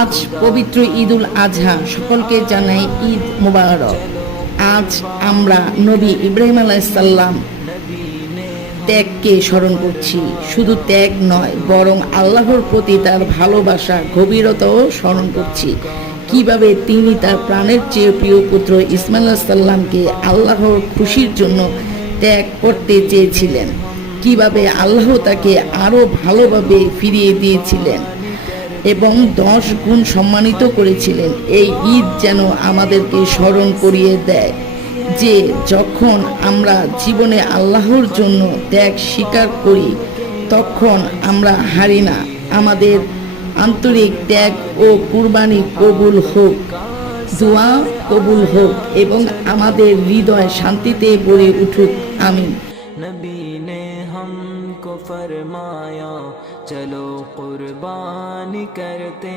আজ পবিত্র ঈদুল আজহা, সকলকে জানাই ঈদ মোবারক। আজ আমরা নবী ইব্রাহিম আলাইহিস সালাম ত্যাগকে স্মরণ করছি। শুধু ত্যাগ নয়, বরং আল্লাহর প্রতি তার ভালোবাসা গভীরতাও স্মরণ করছি। কিভাবে তিনি তার প্রাণের চেয়ে প্রিয় পুত্র ইসমাইল আলাইহিস সালামকে আল্লাহর খুশির জন্য ত্যাগ করতে চেয়েছিলেন, কিভাবে আল্লাহ তাকে আরও ভালোভাবে ফিরিয়ে দিয়েছিলেন এবং 10 গুণ সম্মানিত করেছিলেন। এই ঈদ যেন আমাদেরকে স্মরণ করিয়ে দেয় যে যখন আমরা জীবনে আল্লাহর জন্য ত্যাগ স্বীকার করি, তখন আমরা হারি না। আমাদের আন্তরিক ত্যাগ ও কুরবানি কবুল হোক, দোয়া কবুল হোক এবং আমাদের হৃদয় শান্তিতে ভরে উঠুক। আমিন। नबी ने हमको फरमाया, चलो कुर्बानी करते